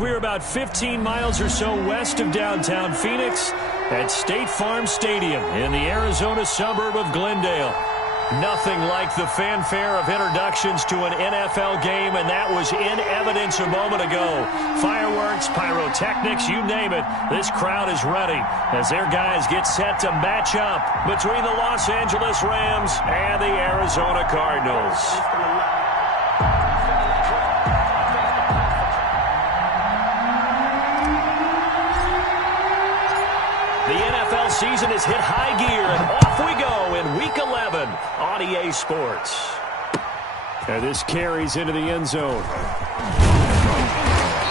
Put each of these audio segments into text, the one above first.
We're about 15 miles or so west of downtown Phoenix at State Farm Stadium in the Arizona suburb of Glendale. Nothing like the fanfare of introductions to an NFL game, and that was in evidence a moment ago. Fireworks, pyrotechnics, you name it. This crowd is ready as their guys get set to match up between the Los Angeles Rams and the Arizona Cardinals. The NFL season has hit high gear, and off we go in Week 11 on EA Sports. And this carries into the end zone.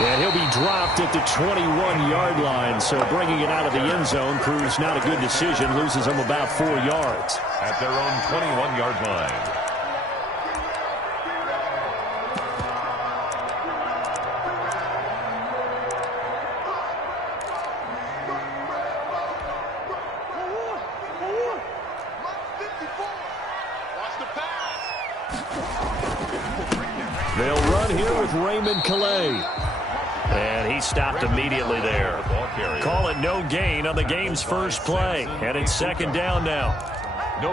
And he'll be dropped at the 21-yard line, so bringing it out of the end zone proves not a good decision, loses them about 4 yards. At their own 21-yard line. They'll run here with Raymond Calais. And he stopped immediately there. Call it no gain on the game's first play. And it's second down now.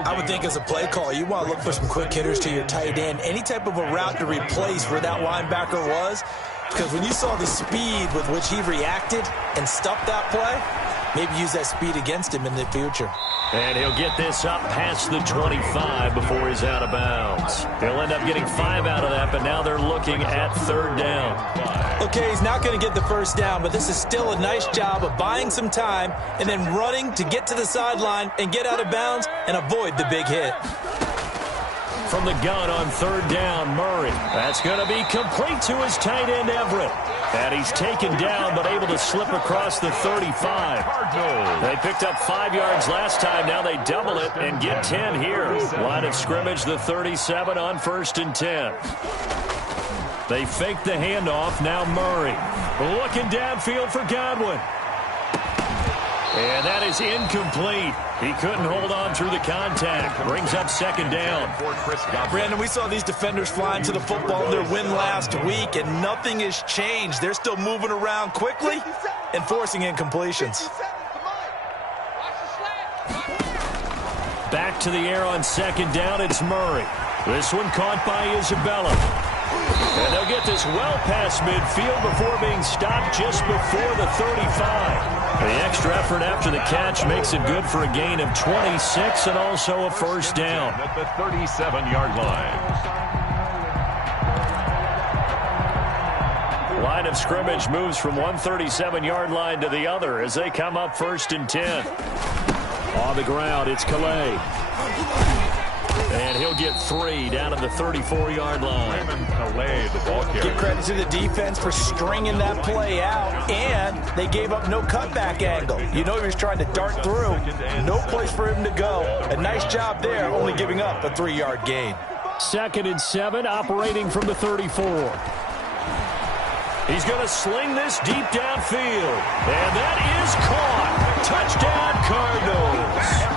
I would think as a play call, you want to look for some quick hitters to your tight end. Any type of a route to replace where that linebacker was. Because when you saw the speed with which he reacted and stuffed that play, maybe use that speed against him in the future. And he'll get this up past the 25 before he's out of bounds. He'll end up getting 5 out of that, but now they're looking at third down. Okay, he's not going to get the first down, but this is still a nice job of buying some time and then running to get to the sideline and get out of bounds and avoid the big hit. From the gun on third down, Murray. That's going to be complete to his tight end, Everett. And he's taken down but able to slip across the 35. They picked up 5 yards last time. Now they double it and get 10 here. Line of scrimmage, the 37 on 1st and 10. They fake the handoff. Now Murray looking downfield for Godwin. And that is incomplete. He couldn't hold on through the contact. Brings up second down. Brandon, we saw these defenders flying to the football in their win last week, and nothing has changed. They're still moving around quickly and forcing incompletions. Back to the air on second down. It's Murray. This one caught by Isabella. And they'll get this well past midfield before being stopped just before the 35. The extra effort after the catch makes it good for a gain of 26 and also a first down. At the 37-yard line. Line of scrimmage moves from one 37-yard line to the other as they come up 1st and 10. On the ground, it's Calais. And he'll get 3 down at the 34-yard line. Give credit to the defense for stringing that play out, and they gave up no cutback angle. You know he was trying to dart through. No place for him to go. A nice job there, only giving up a 3-yard gain. 2nd and 7, operating from the 34. He's going to sling this deep downfield. And that is caught. Touchdown, Cardinals.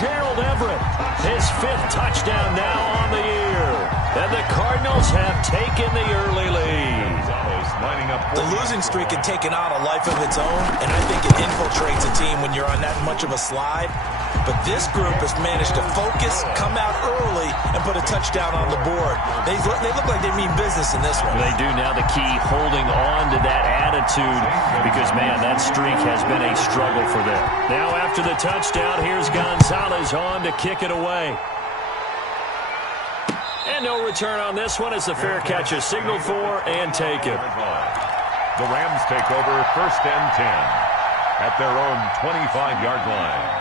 Gerald Everett, his 5th touchdown now on the year. And the Cardinals have taken the early lead. The losing streak had taken on a life of its own, and I think it infiltrates a team when you're on that much of a slide. But this group has managed to focus, come out early, and put a touchdown on the board. They look like they mean business in this one. They do now. The key, holding on to that attitude, because, man, that streak has been a struggle for them. Now after the touchdown, here's Gonzalez on to kick it away. And no return on this one as the fair catch is signaled for and taken. The Rams take over 1st and 10 at their own 25-yard line.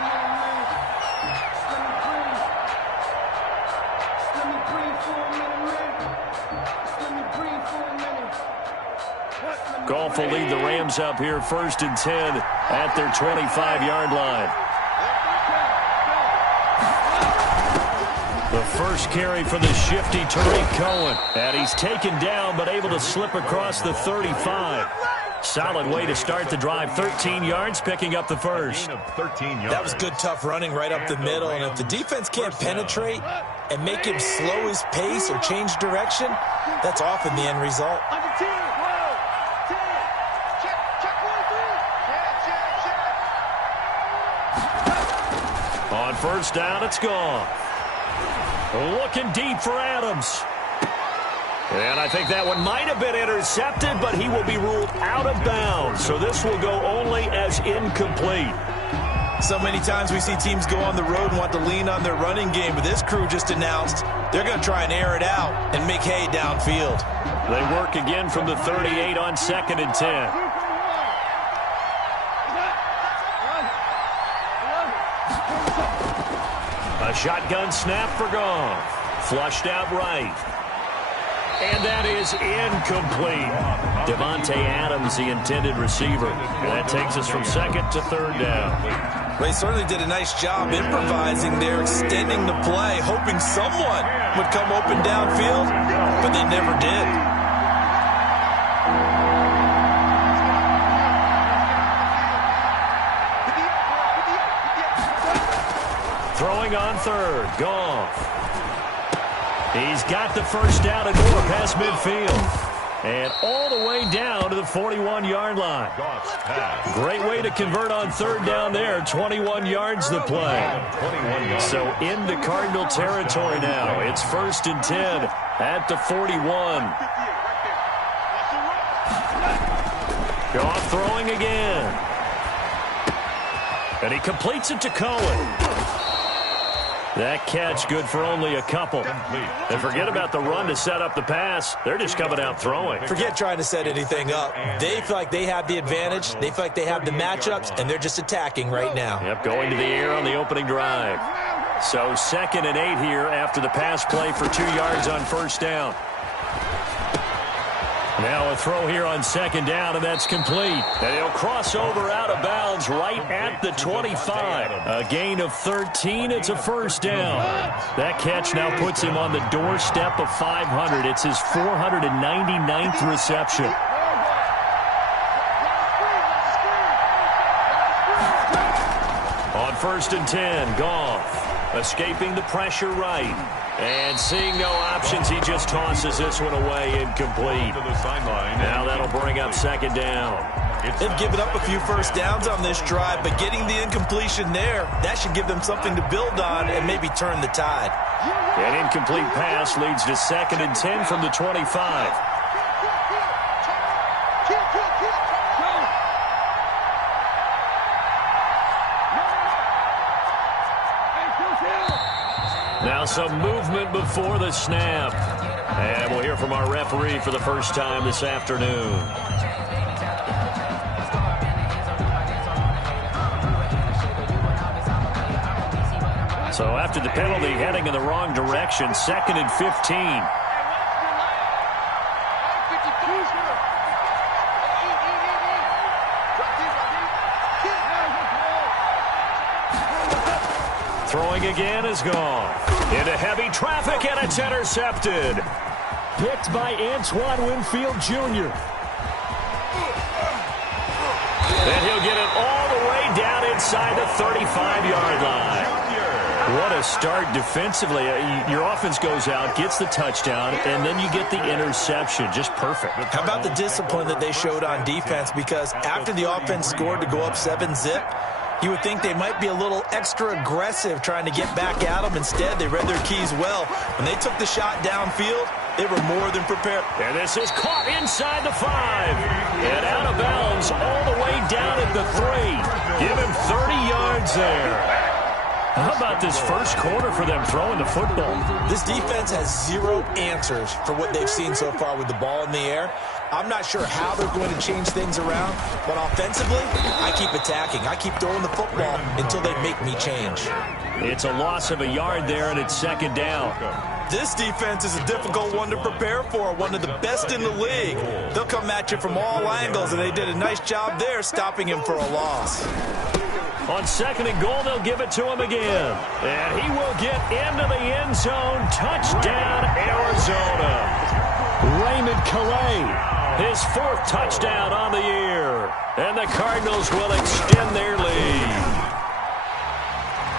Goff will lead the Rams up here 1st and 10 at their 25-yard line. The first carry for the shifty Tariq Cohen. And he's taken down but able to slip across the 35. Solid way to start the drive. 13 yards, picking up the first. That was good, tough running right up the middle. And if the defense can't penetrate and make him slow his pace or change direction, that's often the end result. On first down, it's gone. Looking deep for Adams. And I think that one might have been intercepted, but he will be ruled out of bounds. So this will go only as incomplete. So many times we see teams go on the road and want to lean on their running game, but this crew just announced they're going to try and air it out and make hay downfield. They work again from the 38 on 2nd and 10. A shotgun snap for Goff. Flushed out right. And that is incomplete. Devontae Adams, the intended receiver. And that takes us from 2nd to 3rd down. Well, he certainly did a nice job improvising there, extending the play, hoping someone would come open downfield, but they never did. Throwing on 3rd, Goff. He's got the first down and more past midfield. And all the way down to the 41-yard line. Great way to convert on 3rd down there. 21 yards the play. So into Cardinal territory now. It's 1st and 10 at the 41. Goff throwing again. And he completes it to Cohen. That catch good for only a couple. And forget about the run to set up the pass. They're just coming out throwing. Forget trying to set anything up. They feel like they have the advantage. They feel like they have the matchups, and they're just attacking right now. Yep, going to the air on the opening drive. So 2nd and 8 here after the pass play for 2 yards on first down. Now a throw here on 2nd down, and that's complete. And he'll cross over out of bounds right at the 25. A gain of 13. It's a first down. That catch now puts him on the doorstep of 500. It's his 499th reception. On 1st and 10, Goff escaping the pressure right. And seeing no options, he just tosses this one away incomplete. Now that'll bring up 2nd down. They've given up a few first downs on this drive, but getting the incompletion there, that should give them something to build on and maybe turn the tide. An incomplete pass leads to 2nd and 10 from the 25. Now some movement before the snap. And we'll hear from our referee for the first time this afternoon. So after the penalty, heading in the wrong direction, 2nd and 15. Throwing again is gone. Into heavy traffic, and it's intercepted. Picked by Antoine Winfield Jr. And he'll get it all the way down inside the 35-yard line. What a start defensively. Your offense goes out, gets the touchdown, and then you get the interception. Just perfect. How about the discipline that they showed on defense? Because after the offense scored to go up 7-zip, you would think they might be a little extra aggressive trying to get back at them. Instead, they read their keys well. When they took the shot downfield, they were more than prepared. And this is caught inside the 5. And out of bounds all the way down at the 3. Give him 30 yards there. How about this first quarter for them throwing the football? This defense has zero answers for what they've seen so far with the ball in the air. I'm not sure how they're going to change things around, but offensively, I keep attacking. I keep throwing the football until they make me change. It's a loss of a yard there, and it's 2nd down. This defense is a difficult one to prepare for, one of the best in the league. They'll come at you from all angles, and they did a nice job there stopping him for a loss. On 2nd and goal, they'll give it to him again. And he will get into the end zone. Touchdown, Arizona. Raymond Calais, his 4th touchdown on the year. And the Cardinals will extend their lead.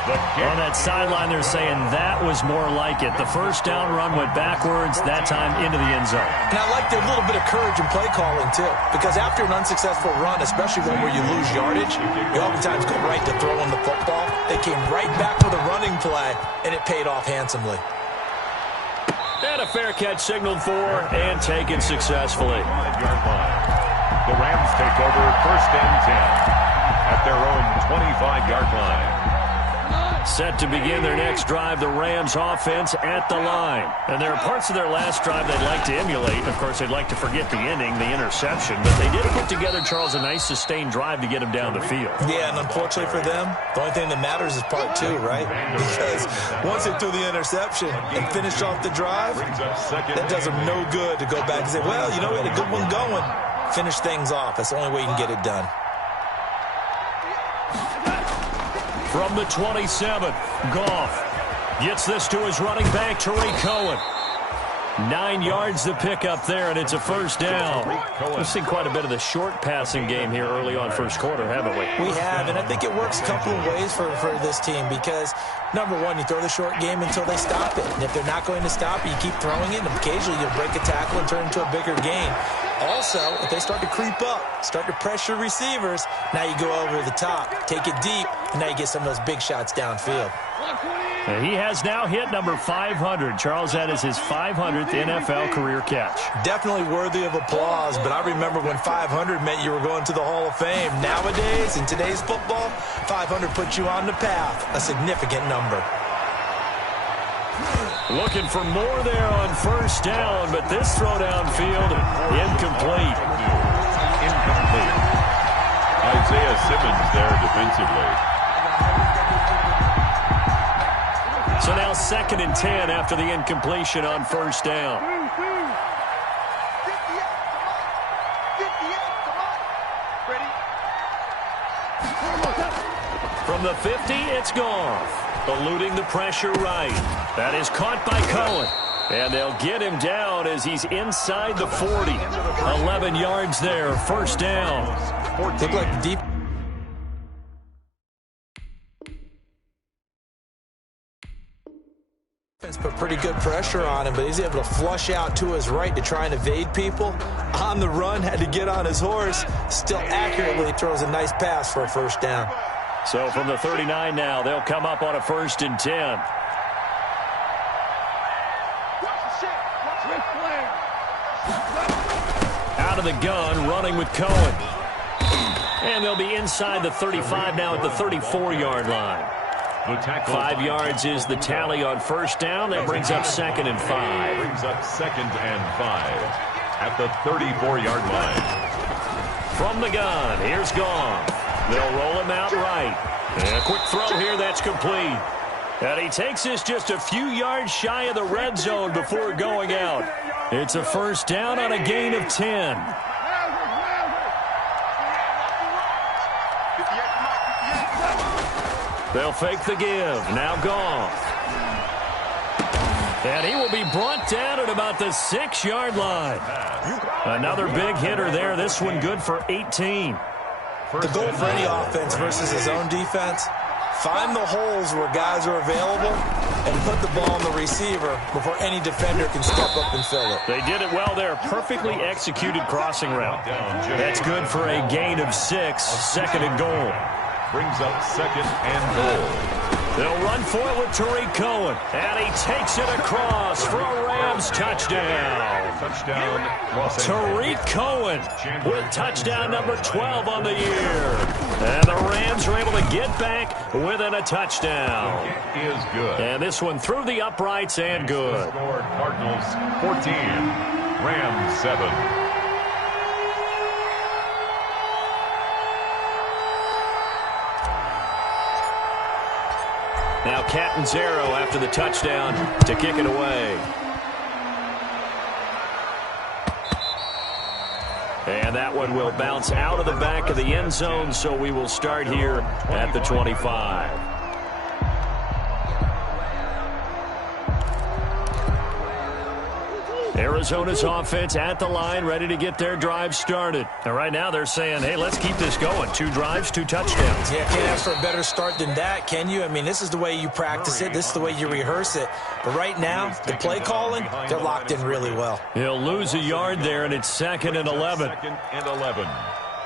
On that sideline, they're saying that was more like it. The first down run went backwards, that time into the end zone. And I like their little bit of courage in play calling, too. Because after an unsuccessful run, especially one where you lose yardage, you oftentimes go right to throwing the football. They came right back with a running play, and it paid off handsomely. And a fair catch signaled for and taken successfully. The Rams take over first and 10 at their own 25-yard line. Set to begin their next drive, the Rams offense at the line. And there are parts of their last drive they'd like to emulate. Of course, they'd like to forget the ending, the interception. But they did put together, Charles, a nice sustained drive to get them down the field. Yeah, and unfortunately for them, the only thing that matters is part two, right? Because once they threw the interception and finished off the drive, that does them no good to go back and say, well, you know, we had a good one going. Finish things off. That's the only way you can get it done. From the 27, Goff gets this to his running back, Tariq Cohen. 9 yards to pick up there, and it's a first down. We've seen quite a bit of the short passing game here early on first quarter, haven't we? We have, and I think it works a couple of ways for this team because, number one, you throw the short game until they stop it. And if they're not going to stop it, you keep throwing it, and occasionally you'll break a tackle and turn it into a bigger gain. Also, if they start to creep up, start to pressure receivers, now you go over the top, take it deep, and now you get some of those big shots downfield. And he has now hit number 500. Charles, that is his 500th NFL career catch. Definitely worthy of applause, but I remember when 500 meant you were going to the Hall of Fame. Nowadays, in today's football, 500 puts you on the path, a significant number. Looking for more there on first down, but this throw downfield, incomplete. Incomplete. Isaiah Simmons there defensively. So now 2nd and 10 after the incompletion on first down. From the 50, it's Goff, eluding the pressure right. That is caught by Cohen. And they'll get him down as he's inside the 40. 11 yards there, first down. Look like deep. Put pretty good pressure on him, but he's able to flush out to his right to try and evade people. On the run, had to get on his horse. Still accurately throws a nice pass for a first down. So from the 39 now, they'll come up on a 1st and 10. Out of the gun, running with Cohen. And they'll be inside the 35 now at the 34-yard line. 5 yards is the tally on first down. That brings up 2nd and 5. Brings up 2nd and 5 at the 34-yard line. From the gun, here's Goff. They'll roll him out right. And a quick throw here, that's complete. And he takes this just a few yards shy of the red zone before going out. It's a first down on a gain of 10. They'll fake the give. Now Goff. And he will be brought down at about the 6-yard line. Another big hitter there. This one good for 18. The goal for any offense versus his own defense, find the holes where guys are available and put the ball on the receiver before any defender can step up and fill it. They did it well there. Perfectly executed crossing route. That's good for a gain of 6. 2nd and goal. Brings up 2nd and goal. They'll run for it with Tariq Cohen. And he takes it across for a Rams touchdown. Touchdown, Los Angeles. Tariq Cohen with touchdown number 12 on the year. And the Rams are able to get back within a touchdown. It is good. And this one through the uprights and good. Scored Cardinals 14, Rams 7. Now Catanzaro after the touchdown to kick it away. And that one will bounce out of the back of the end zone, so we will start here at the 25. Arizona's offense at the line, ready to get their drive started. And right now they're saying, hey, let's keep this going. 2 drives, 2 touchdowns. Yeah, can't ask for a better start than that, can you? I mean, this is the way you practice it. This is the way you rehearse it. But right now, the play calling, they're locked in really well. He'll lose a yard there, and it's 2nd and 11. 2nd and 11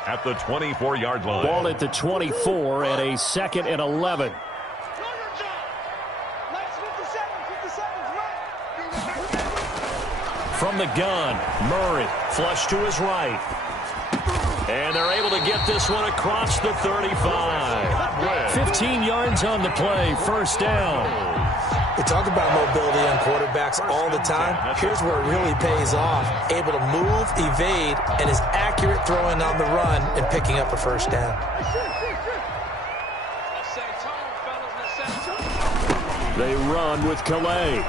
at the 24-yard line. Ball at the 24 and a 2nd and 11. From the gun, Murray, flush to his right. And they're able to get this one across the 35. 15 yards on the play, first down. We talk about mobility on quarterbacks all the time. Here's where it really pays off. Able to move, evade, and is accurate throwing on the run and picking up a first down. They run with Calais.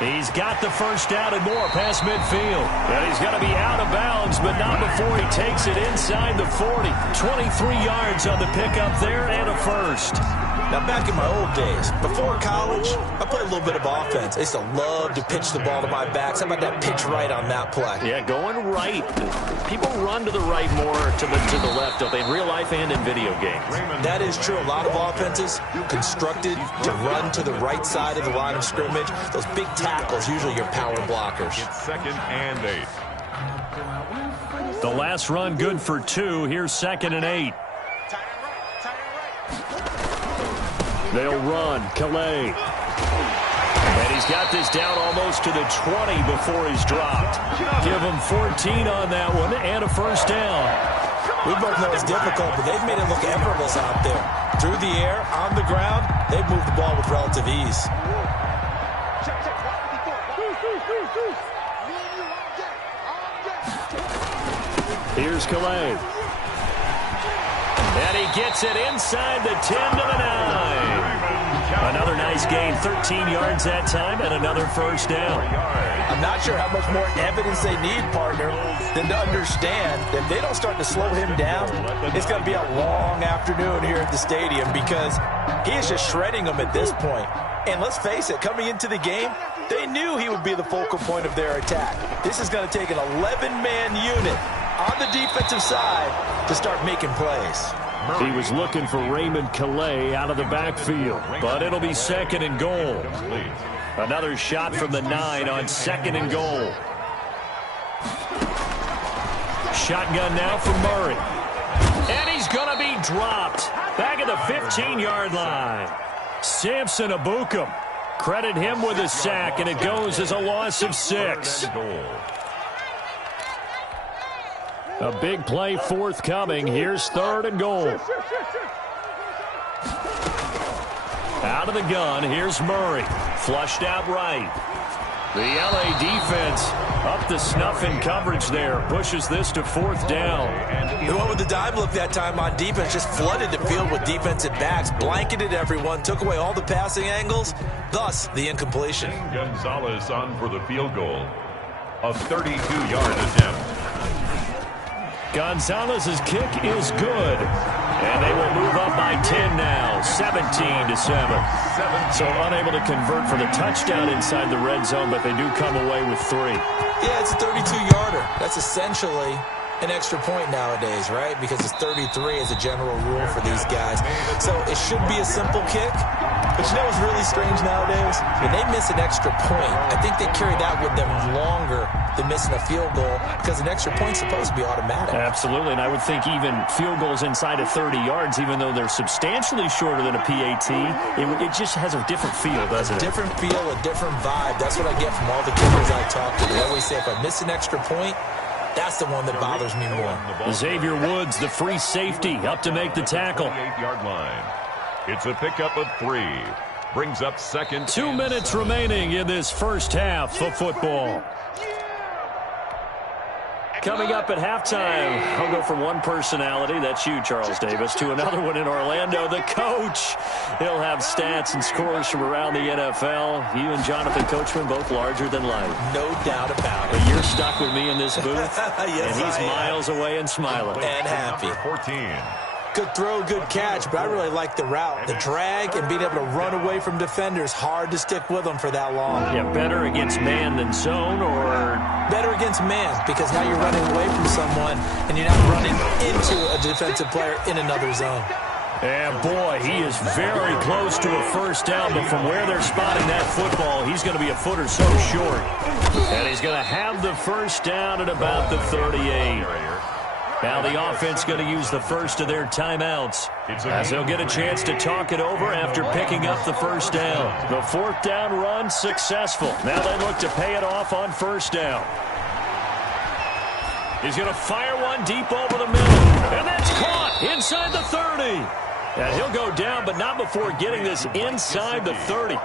He's got the first down and more past midfield. And he's going to be out of bounds, but not before he takes it inside the 40. 23 yards on the pickup there and a first. Now, back in my old days, before college, I played a little bit of offense. I used to love to pitch the ball to my backs. How about that pitch right on that play? Yeah, going right. People run to the right more to the left, don't they, in real life and in video games? That is true. A lot of offenses constructed to run to the right side of the line of scrimmage. Those big tackles, usually your power blockers. It's 2nd and 8. The last run good for 2. Here's 2nd and 8. They'll run. Calais. And he's got this down almost to the 20 before he's dropped. Give him 14 on that one and a first down. We both know it's difficult, but they've made it look effortless out there. Through the air, on the ground, they've moved the ball with relative ease. Here's Calais. And he gets it inside the 10 to the 9. Another nice gain, 13 yards that time, and another first down. I'm not sure how much more evidence they need, partner, than to understand that if they don't start to slow him down, it's going to be a long afternoon here at the stadium because he is just shredding them at this point. And let's face it, coming into the game, they knew he would be the focal point of their attack. This is going to take an 11-man unit on the defensive side to start making plays. He was looking for Raymond Calais out of the backfield, but it'll be 2nd and goal. Another shot from the 9 on 2nd and goal. Shotgun now from Murray. And he's going to be dropped back at the 15-yard line. Samson Abukum. Credit him with a sack, and it goes as a loss of 6. A big play forthcoming. Here's 3rd and goal. Out of the gun, here's Murray. Flushed out right. The LA defense up the snuff in coverage there. Pushes this to 4th down. They went with the dime look that time on defense. Just flooded the field with defensive backs. Blanketed everyone. Took away all the passing angles. Thus, the incompletion. Gonzalez on for the field goal. A 32-yard attempt. Gonzalez's kick is good. And they will move up by 10 now, 17-7. So unable to convert for the touchdown inside the red zone, but they do come away with 3. Yeah, it's a 32-yarder. That's essentially an extra point nowadays, right? Because it's 33 as a general rule for these guys. So it should be a simple kick. But you know what's really strange nowadays? When they miss an extra point, I think they carry that with them longer than missing a field goal because an extra point's supposed to be automatic. Absolutely, and I would think even field goals inside of 30 yards, even though they're substantially shorter than a PAT, it just has a different feel, doesn't it? A different feel, a different vibe. That's what I get from all the kickers I talk to. They always say if I miss an extra point, that's the one that bothers me more. Xavier Woods, the free safety, up to make the tackle. 8-yard line. It's a pickup of 3. Brings up 2nd. 2 minutes remaining in this first half of football. Coming up at halftime, I'll go from one personality, that's you, Charles Davis, to another one in Orlando, the coach. He'll have stats and scores from around the NFL. You and Jonathan Coachman, both larger than life. No doubt about it. But you're stuck with me in this booth, yes, and he's I am. miles away and smiling. And happy. 14. Good throw, good catch, but I really like the route. The drag and being able to run away from defenders, hard to stick with them for that long. Yeah, better against man than zone, or? Better against man, because now you're running away from someone and you're not running into a defensive player in another zone. And boy, he is very close to a first down, but from where they're spotting that football, he's going to be a foot or so short. And he's going to have the first down at about the 38. Now the offense going to use the first of their timeouts, as they'll get a chance to talk it over after picking up the first down. The fourth down run successful. Now they look to pay it off on first down. He's going to fire one deep over the middle, and that's caught inside the 30. And he'll go down, but not before getting this inside the 30.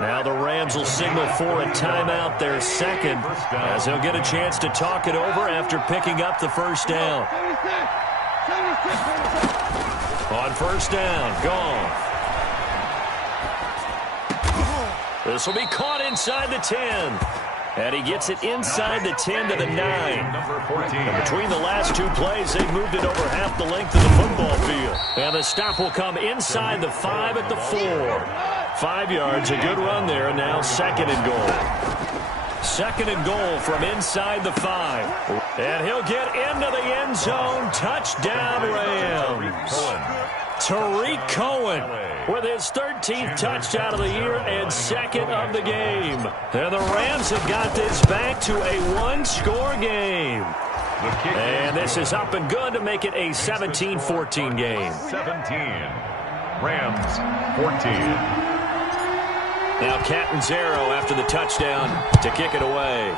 Now the Rams will signal for a timeout, their second, as they'll get a chance to talk it over after picking up the first down. On first down, gone. This will be caught inside the 10. And he gets it inside the 10 to the 9. And between the last two plays, they've moved it over half the length of the football field. And the stop will come inside the 5 at the 4. 5 yards, a good run there, and now second and goal. Second and goal from inside the 5. And he'll get into the end zone. Touchdown, Rams. Tariq Cohen with his 13th touchdown of the year and second of the game. And the Rams have got this back to a one-score game. And this is up and good to make it a 17-14 game. 17. Rams 14. Now Catanzaro after the touchdown to kick it away.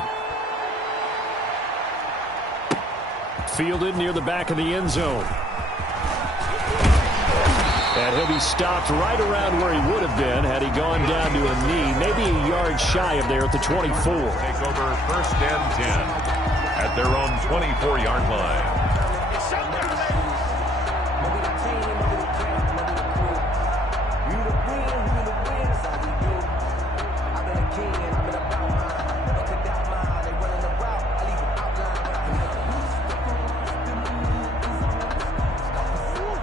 Fielded near the back of the end zone. And he'll be stopped right around where he would have been had he gone down to a knee, maybe a yard shy of there at the 24. Take over first and 10 at their own 24-yard line.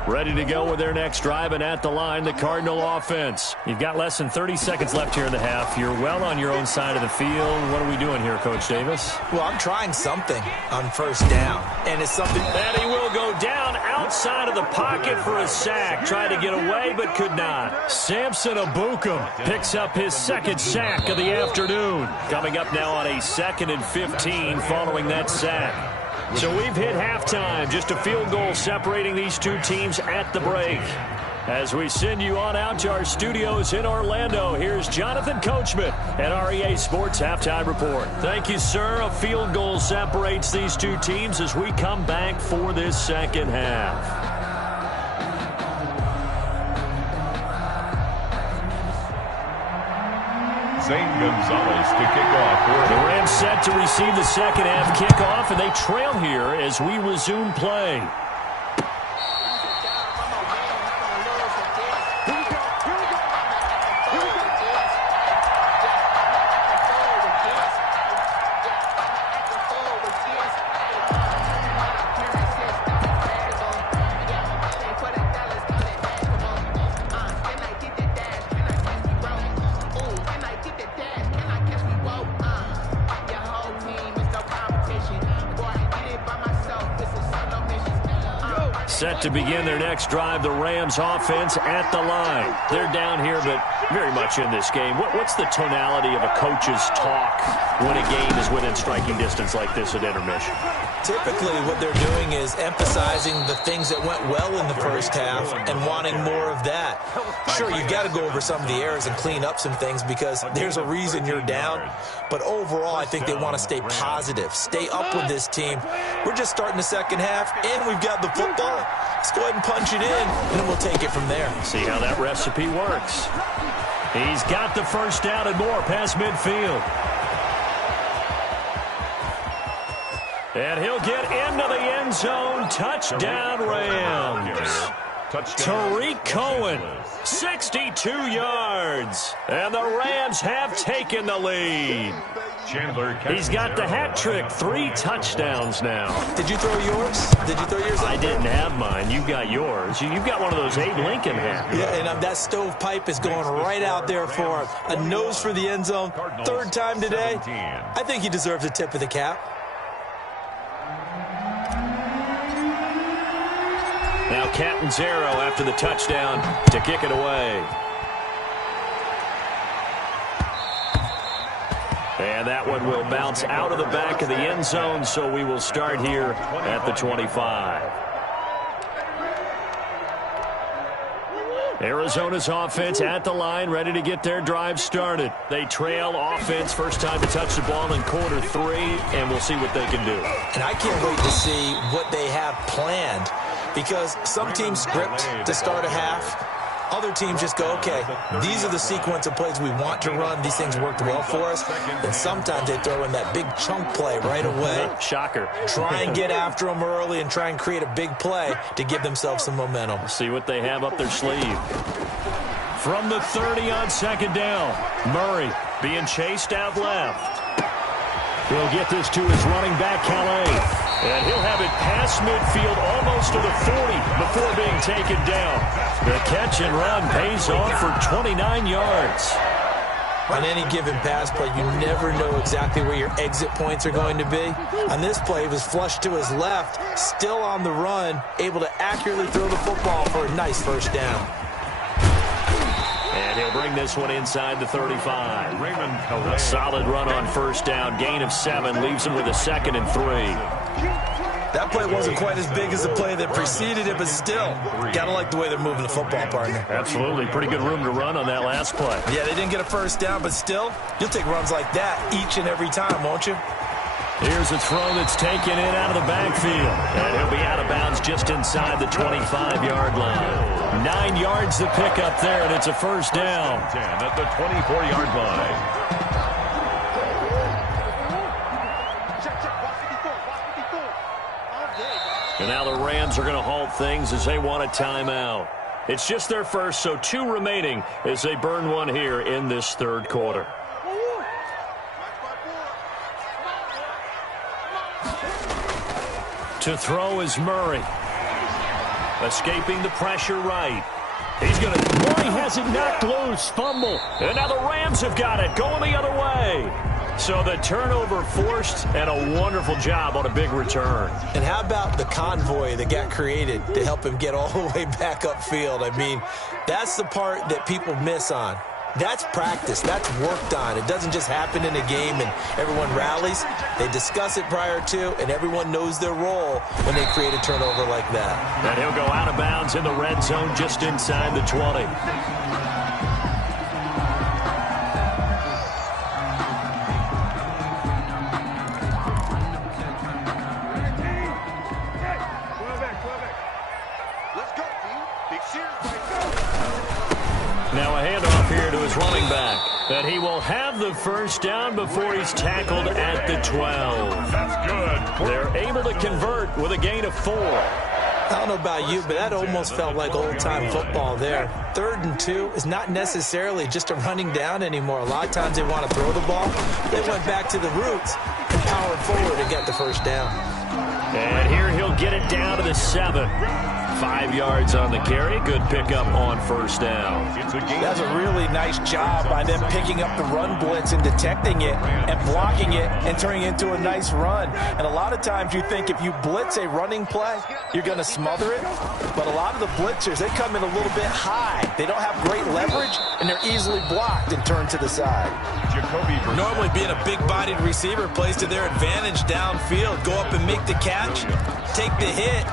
Ready to go with their next drive, and at the line, the Cardinal offense. You've got less than 30 seconds left here in the half. You're well on your own side of the field. What are we doing here, Coach Davis? Well, I'm trying something on first down, and it's something that he will go down outside of the pocket for a sack. Tried to get away, but could not. Samson Abukum picks up his second sack of the afternoon. Coming up now on a 2nd and 15 following that sack. So we've hit halftime, just a field goal separating these two teams at the break. As we send you on out to our studios in Orlando, here's Jonathan Coachman at REA Sports Halftime Report. Thank you, sir. A field goal separates these two teams as we come back for this second half. Zane Gonzalez to kick off. The Rams set to receive the second half kickoff, and they trail here as we resume play. Set to begin their next drive, the Rams offense at the line. They're down here, but very much in this game. What's the tonality of a coach's talk when a game is within striking distance like this at intermission? Typically, what they're doing is emphasizing the things that went well in the first half and wanting more of that. Sure, you've got to go over some of the errors and clean up some things because there's a reason you're down. But overall, I think they want to stay positive, stay up with this team. We're just starting the second half, and we've got the football. Let's go ahead and punch it in, and then we'll take it from there. See how that recipe works. He's got the first down and more past midfield. And he'll get into the end zone. Touchdown, Rams. Tariq Cohen, 62 yards. And the Rams have taken the lead. He's got the hat trick, 3 touchdowns now. Did you throw yours? Did you throw yours? I didn't have mine. You've got yours. You've got one of those Abe Lincoln hats. Yeah, and that stovepipe is going right out there for him. A nose for the end zone. 3rd time today. I think he deserves a tip of the cap. Now Catanzaro after the touchdown to kick it away. And that one will bounce out of the back of the end zone, so we will start here at the 25. Arizona's offense at the line, ready to get their drive started. They trail offense, first time to touch the ball in quarter 3, and we'll see what they can do. And I can't wait to see what they have planned, because some teams script to start a half. Other teams just go, okay, these are the sequence of plays we want to run. These things worked well for us. And sometimes they throw in that big chunk play right away. Shocker. Try and get after them early and try and create a big play to give themselves some momentum. See what they have up their sleeve. From the 30 on 2nd down, Murray being chased out left. He'll get this to his running back, Calais. And he'll have it past midfield almost to the 40 before being taken down. The catch and run pays off for 29 yards. On any given pass play, you never know exactly where your exit points are going to be. On this play, he was flushed to his left, still on the run, able to accurately throw the football for a nice 1st down. And he'll bring this one inside the 35. A solid run on 1st down. Gain of 7 leaves him with a 2nd and 3. That play wasn't quite as big as the play that preceded it, but still, gotta like the way they're moving the football, partner. Absolutely. Pretty good room to run on that last play. Yeah, they didn't get a 1st down, but still, you'll take runs like that each and every time, won't you? Here's a throw that's taken in out of the backfield. And he'll be out of bounds just inside the 25-yard line. 9 yards to pick up there, and it's a 1st down. 10 at the 24-yard line. And now the Rams are going to halt things as they want a timeout. It's just their first, so 2 remaining as they burn one here in this 3rd quarter. To throw is Murray. Escaping the pressure right. Murray has it knocked loose. Fumble. And now the Rams have got it. Going the other way. So the turnover forced, and a wonderful job on a big return. And how about the convoy that got created to help him get all the way back upfield? I mean, that's the part that people miss on. That's practice. That's worked on. It doesn't just happen in a game and everyone rallies. They discuss it prior to, and everyone knows their role when they create a turnover like that. And he'll go out of bounds in the red zone just inside the 20. Now a handoff here to his running back. And he will have the 1st down before he's tackled at the 12. That's good. They're able to convert with a gain of 4. I don't know about you, but that almost felt like old-time football there. 3rd and 2 is not necessarily just a running down anymore. A lot of times they want to throw the ball. They went back to the roots and powered forward and get the 1st down. And here he'll get it down to the 7. 5 yards on the carry. Good pickup on 1st down. That's a really nice job by them picking up the run blitz and detecting it and blocking it and turning it into a nice run. And a lot of times you think if you blitz a running play, you're going to smother it. But a lot of the blitzers, they come in a little bit high. They don't have great leverage, and they're easily blocked and turned to the side. Normally being a big-bodied receiver plays to their advantage downfield. Go up and make the catch, take the hit,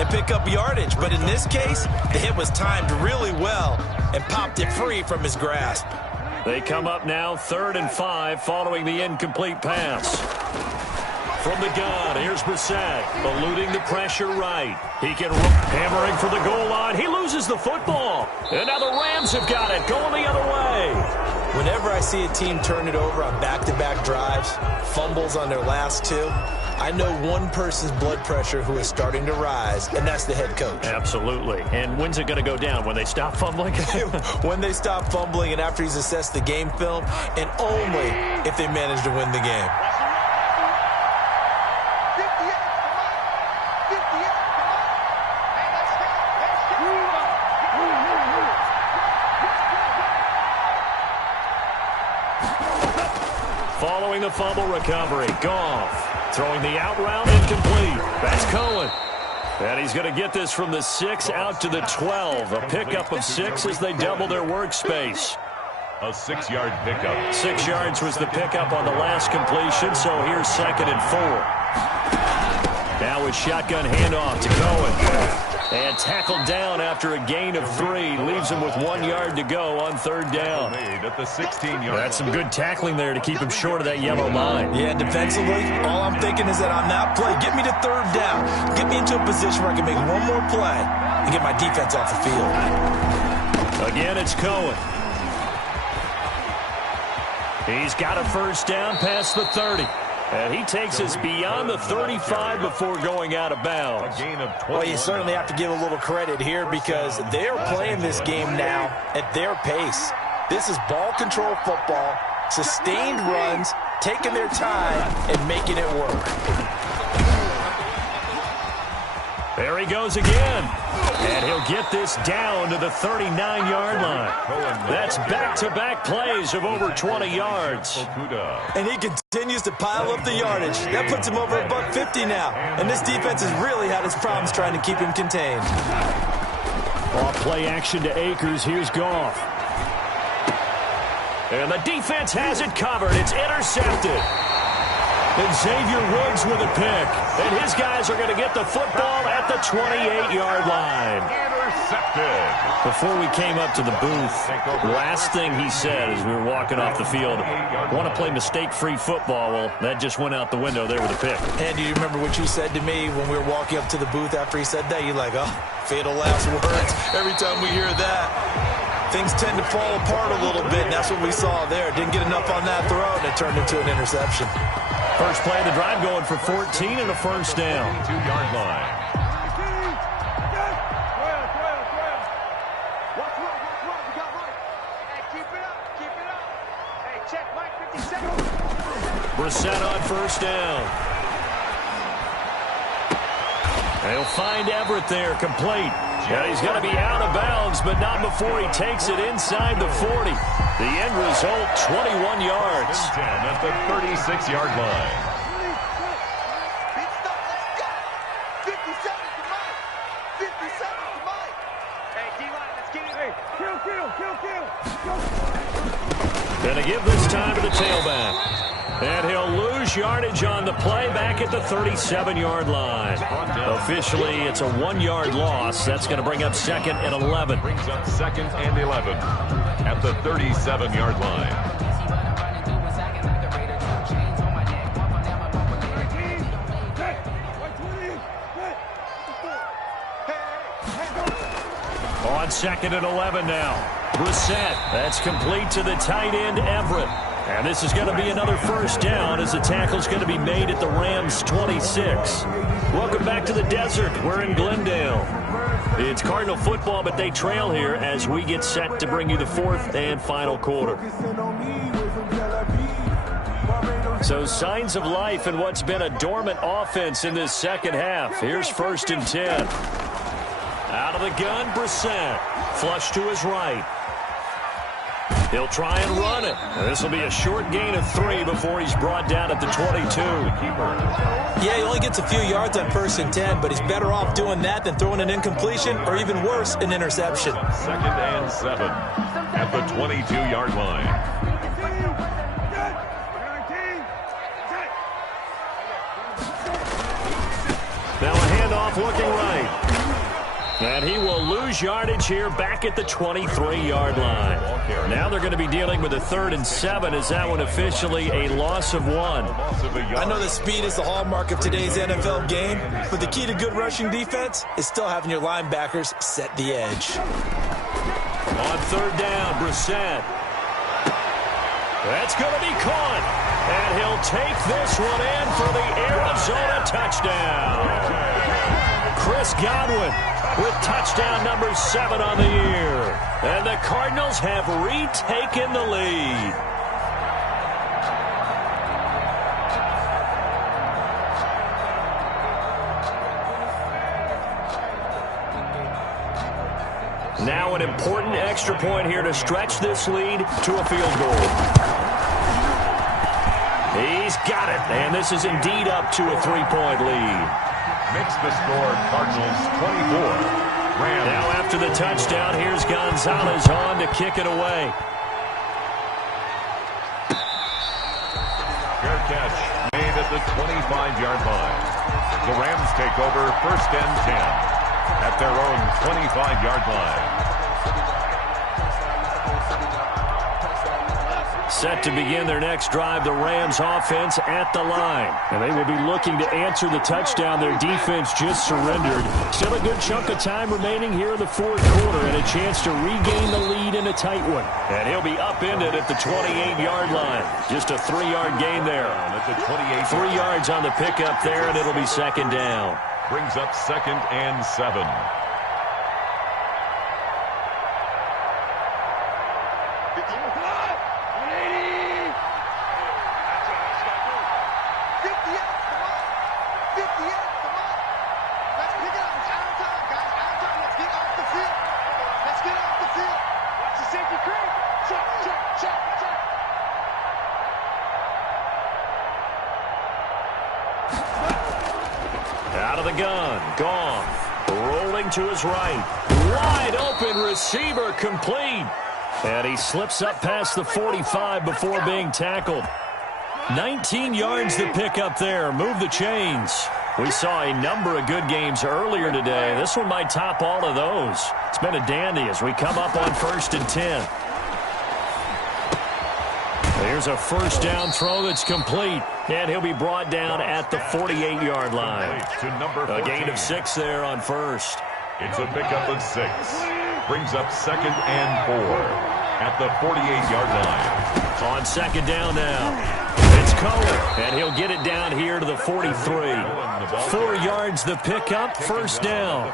and pick up yardage. But in this case, the hit was timed really well and popped it free from his grasp. They come up now 3rd and 5 following the incomplete pass. From the gun, here's Brissett, eluding the pressure right. He can hammering for the goal line. He loses the football. And now the Rams have got it, going the other way. Whenever I see a team turn it over on back-to-back drives, fumbles on their last two, I know one person's blood pressure who is starting to rise, and that's the head coach. Absolutely. And when's it going to go down? When they stop fumbling? When they stop fumbling and after he's assessed the game film, and only if they manage to win the game. Following the fumble recovery, Goff throwing the out route incomplete. That's Cohen. And he's going to get this from the 6 out to the 12. A pickup of 6 as they double their workspace. A 6-yard pickup. 6 yards was the pickup on the last completion, so here's 2nd and 4. Now a shotgun handoff to Cohen. And tackled down after a gain of 3. Leaves him with 1 yard to go on 3rd down. At the 16-yard. That's some good tackling there to keep him short of that yellow line. Yeah, defensively, all I'm thinking is that on that play, get me to 3rd down. Get me into a position where I can make one more play and get my defense off the field. Again, it's Cohen. He's got a 1st down past the 30. And he takes us beyond the 35 before going out of bounds. Well, you certainly have to give a little credit here because they're playing this game now at their pace. This is ball control football, sustained runs, taking their time, and making it work. There he goes again. And he'll get this down to the 39-yard line. That's back-to-back plays of over 20 yards. And he continues to pile up the yardage. That puts him over $150 now. And this defense has really had its problems trying to keep him contained. Off play action to Akers. Here's Goff. And the defense has it covered. It's intercepted. And Xavier Woods with a pick. And his guys are going to get the football at the 28-yard line. Intercepted. Before we came up to the booth, last thing he said as we were walking off the field, want to play mistake-free football. Well, that just went out the window there with a pick. And do you remember what you said to me when we were walking up to the booth after he said that? You're like, oh, fatal last words. Every time we hear that, things tend to fall apart a little bit, and that's what we saw there. Didn't get enough on that throw, and it turned into an interception. First play of the drive going for 14 and a 1st down. 2-yard line. Brissett on 1st down. They'll find Everett there, complete. And he's going to be out of bounds, but not before he takes it inside the 40. The end result, 21 yards. 10 at the 36-yard line. Going to give this time to the tailback. And he'll lose yardage on the play back at the 37-yard line. Officially, it's a 1-yard loss. That's going to bring up 2nd and 11. Brings up 2nd and 11 at the 37-yard line. On 2nd and 11 now. Brissett. That's complete to the tight end, Everett. And this is going to be another 1st down as the tackle's going to be made at the Rams' 26. Welcome back to the desert. We're in Glendale. It's Cardinal football, but they trail here as we get set to bring you the 4th and final quarter. So signs of life in what's been a dormant offense in this second half. Here's 1st and 10. Out of the gun, Brissett. Flush to his right. He'll try and run it. This will be a short gain of 3 before he's brought down at the 22. Yeah, he only gets a few yards on 1st and 10, but he's better off doing that than throwing an incompletion or even worse, an interception. 2nd and 7 at the 22-yard line. Now a handoff looking right. And he will lose yardage here back at the 23-yard line. Now they're going to be dealing with a 3rd and 7. Is that one officially a loss of 1? I know that speed is the hallmark of today's NFL game, but the key to good rushing defense is still having your linebackers set the edge. On 3rd down, Brissett. That's going to be caught. And he'll take this one in for the Arizona touchdown. Chris Godwin with touchdown number 7 on the year. And the Cardinals have retaken the lead. Now an important extra point here to stretch this lead to a field goal. He's got it, and this is indeed up to a 3-point lead. Makes the score Cardinals 24. Rams. Now after the touchdown, here's Gonzalez on to kick it away. Fair catch made at the 25-yard line. The Rams take over 1st and 10 at their own 25-yard line. Set to begin their next drive, the Rams offense at the line. And they will be looking to answer the touchdown their defense just surrendered. Still a good chunk of time remaining here in the 4th quarter and a chance to regain the lead in a tight one. And he'll be upended at the 28-yard line. Just a 3-yard gain there. At the 28. 3 yards on the pickup there, and it'll be 2nd down. Brings up 2nd and 7. Out of the gun, Goff, rolling to his right. Wide open receiver, complete. And he slips up past the 45 before being tackled. 19 yards to pick up there. Move the chains. We saw a number of good games earlier today. This one might top all of those. It's been a dandy as we come up on 1st and 10. Here's a 1st down throw that's complete. And he'll be brought down at the 48-yard line. A gain of 6 there on 1st. It's a pickup of 6. Brings up 2nd and 4 at the 48-yard line. On 2nd down now. It's Cohen, and he'll get it down here to the 43. 4 yards the pickup, 1st down.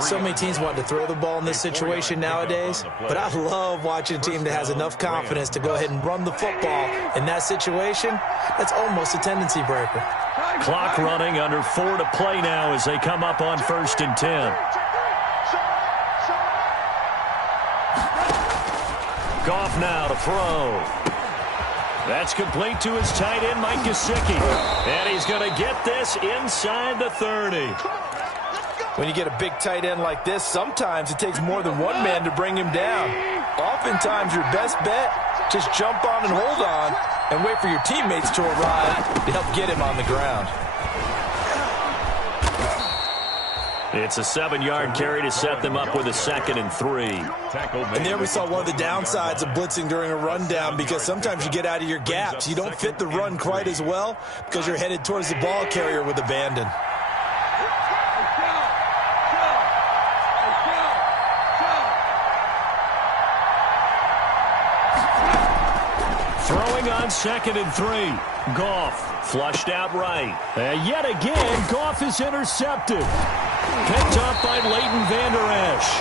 So many teams want to throw the ball in this situation nowadays, but I love watching a team that has enough confidence to go ahead and run the football. In that situation, that's almost a tendency breaker. Clock running, under 4 to play now as they come up on 1st and 10. Goff now to throw. That's complete to his tight end, Mike Gesicki. And he's going to get this inside the 30. When you get a big tight end like this, sometimes it takes more than one man to bring him down. Oftentimes, your best bet, just jump on and hold on and wait for your teammates to arrive to help get him on the ground. It's a 7-yard carry to set them up with a 2nd and 3. And there we saw one of the downsides of blitzing during a rundown, because sometimes you get out of your gaps. You don't fit the run quite as well because you're headed towards the ball carrier with abandon. Throwing on 2nd and 3. Goff flushed out right. And yet again, Goff is intercepted. Picked up by Leighton Vander Esch.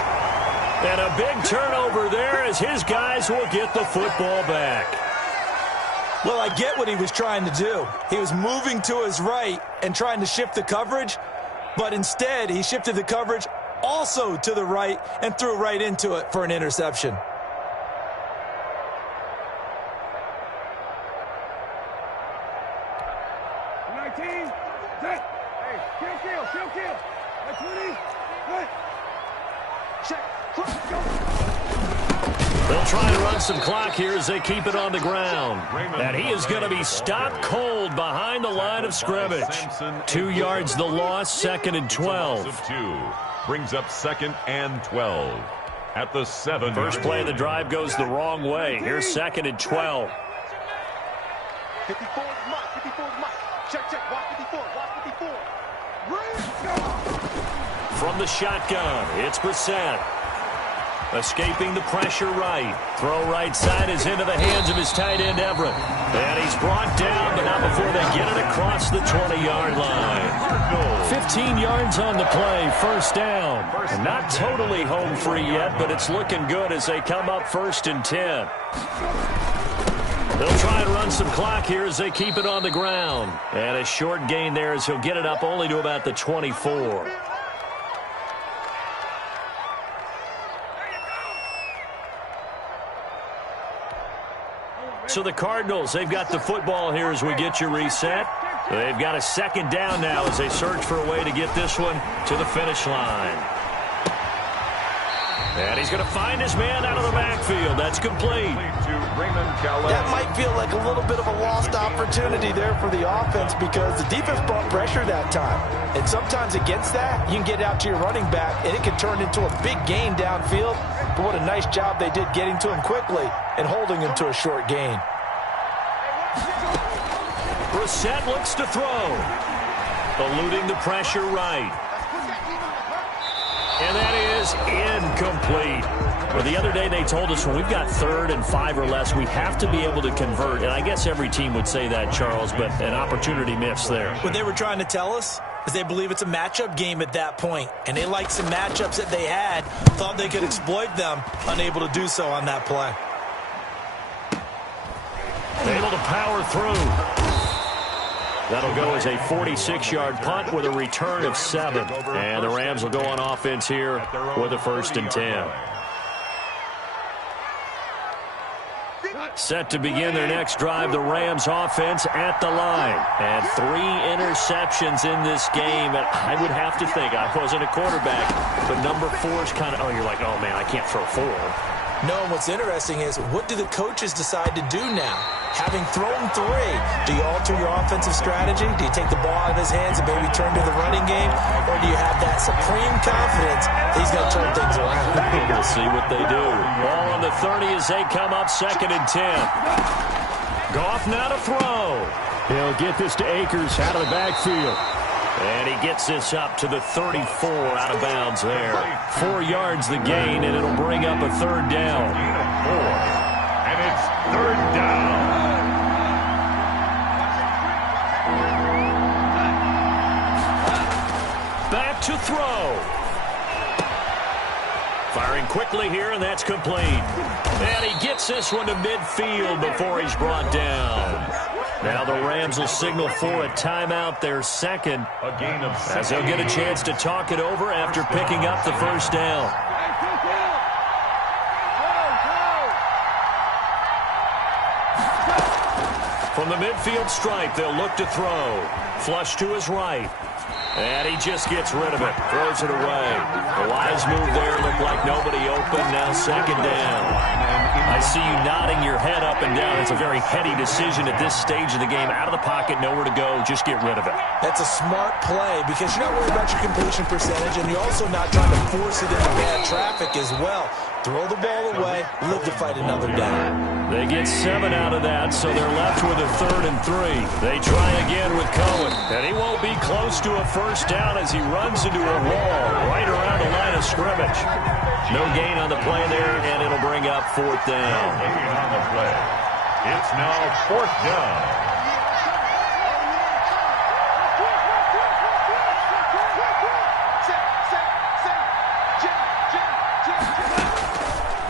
And a big turnover there as his guys will get the football back. Well, I get what he was trying to do. He was moving to his right and trying to shift the coverage, but instead he shifted the coverage also to the right and threw right into it for an interception. They'll try to run some clock here as they keep it on the ground. And he is going to be stopped cold behind the line of scrimmage. 2 yards the loss, 2nd and 12. Brings up 2nd and 12 at the 7. First play of the drive goes the wrong way. Here's 2nd and 12. 54 is Mike. 54 is Mike. Check. Watch 54. Watch 54. From the shotgun, it's Brissett. Escaping the pressure right. Throw right side is into the hands of his tight end, Everett. And he's brought down, but not before they get it across the 20-yard line. 15 yards on the play, first down. Not totally home free yet, but it's looking good as they come up 1st and 10. They'll try and run some clock here as they keep it on the ground. And a short gain there as he'll get it up only to about the 24. So the Cardinals, they've got the football here as we get you reset. They've got a 2nd down now as they search for a way to get this one to the finish line. And he's going to find his man out of the backfield. That's complete. That might feel like a little bit of a lost opportunity there for the offense because the defense brought pressure that time. And sometimes against that, you can get out to your running back, and it can turn into a big gain downfield. But what a nice job they did getting to him quickly and holding him to a short gain. Brissett looks to throw. Eluding the pressure right. And that is incomplete. Well, the other day they told us when we've got 3rd and 5 or less, we have to be able to convert. And I guess every team would say that, Charles, but an opportunity missed there. What they were trying to tell us is they believe it's a matchup game at that point. And they liked some matchups that they had, thought they could exploit them, unable to do so on that play. Able to power through. That'll go as a 46-yard punt with a return of 7. And the Rams will go on offense here with a 1st and 10. Set to begin their next drive, the Rams offense at the line. And 3 interceptions in this game. And I would have to think, I wasn't a quarterback, but number 4 is kind of, oh, you're like, oh, man, I can't throw 4. No, and what's interesting is what do the coaches decide to do now? Having thrown 3, do you alter your offensive strategy? Do you take the ball out of his hands and maybe turn to the running game? Or do you have that supreme confidence that he's going to turn things around? We'll see what they do. Ball on the 30 as they come up 2nd and 10. Goff now to throw. He'll get this to Akers out of the backfield. And he gets this up to the 34 out of bounds there. 4 yards the gain, and it'll bring up a 3rd down. And it's 3rd down. Back to throw. Firing quickly here, and that's complete. And he gets this one to midfield before he's brought down. Now the Rams will signal for a timeout, their 2nd, as they'll get a chance to talk it over after picking up the 1st down. From the midfield stripe, they'll look to throw. Flush to his right. And he just gets rid of it, throws it away. A wise move there, looked like nobody open, now 2nd down. I see you nodding your head up and down. It's a very heady decision at this stage of the game. Out of the pocket, nowhere to go, just get rid of it. That's a smart play because you're not worried about your completion percentage, and you're also not trying to force it into bad traffic as well. Throw the ball away, live to fight another down. They get 7 out of that, so they're left with a 3rd and 3. They try again with Cohen, and he won't be close to a 1st down as he runs into a wall right around the line of scrimmage. No gain on the play there, and it'll bring up 4th down. No gain on the play. It's now 4th down.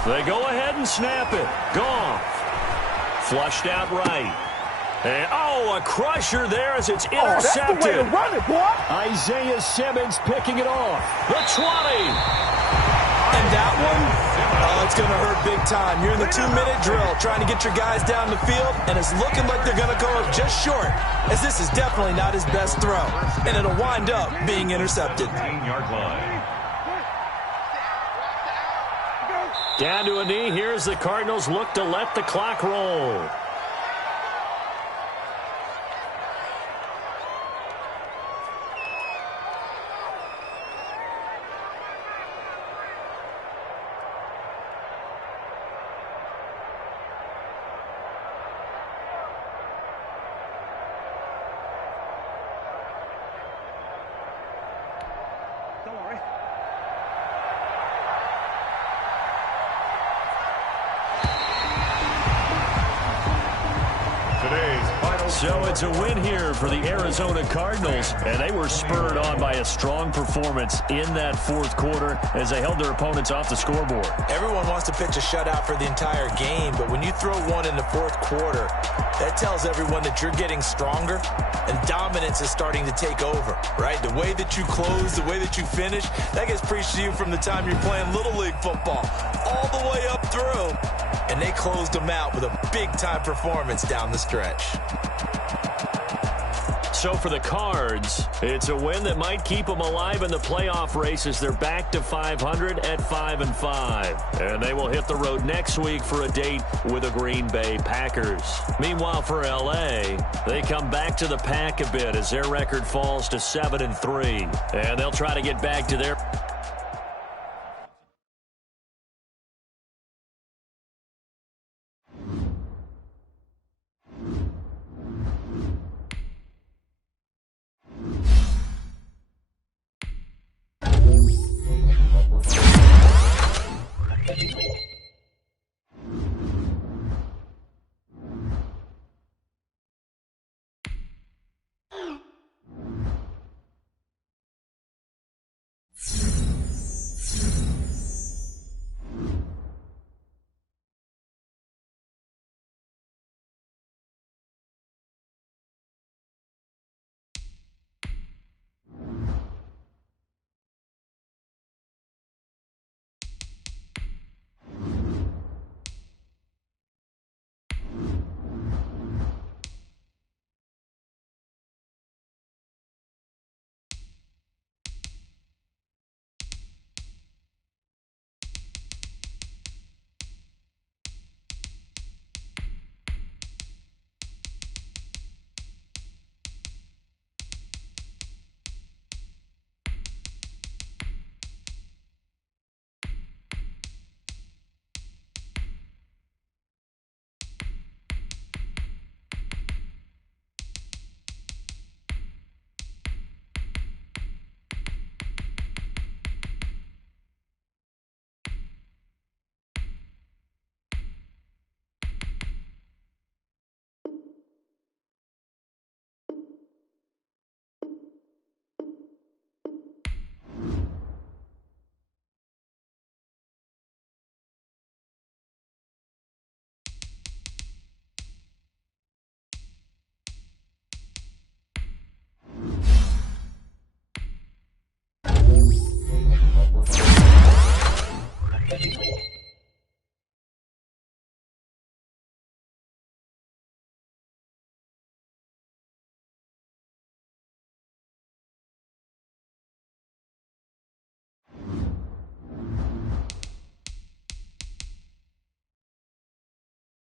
They go ahead and snap it. Goff. Flushed out right. And, oh, a crusher there as it's intercepted. That's the way to run it, boy. Isaiah Simmons picking it off. The 20. And that one, it's going to hurt big time. You're in the 2-minute drill trying to get your guys down the field, and it's looking like they're going to go up just short, as this is definitely not his best throw. And it'll wind up being intercepted. 15-yard line. Down to a knee. Here's the Cardinals look to let the clock roll. So it's a win here for the Arizona Cardinals, and they were spurred on by a strong performance in that fourth quarter as they held their opponents off the scoreboard. Everyone wants to pitch a shutout for the entire game, but when you throw one in the fourth quarter, that tells everyone that you're getting stronger and dominance is starting to take over, right? The way that you close, the way that you finish, that gets preached to you from the time you're playing Little League football all the way up through. And they closed them out with a big-time performance down the stretch. So for the Cards, it's a win that might keep them alive in the playoff race as they're back to 500 at 5-5. And they will hit the road next week for a date with the Green Bay Packers. Meanwhile, for L.A., they come back to the pack a bit as their record falls to 7-3. And they'll try to get back to their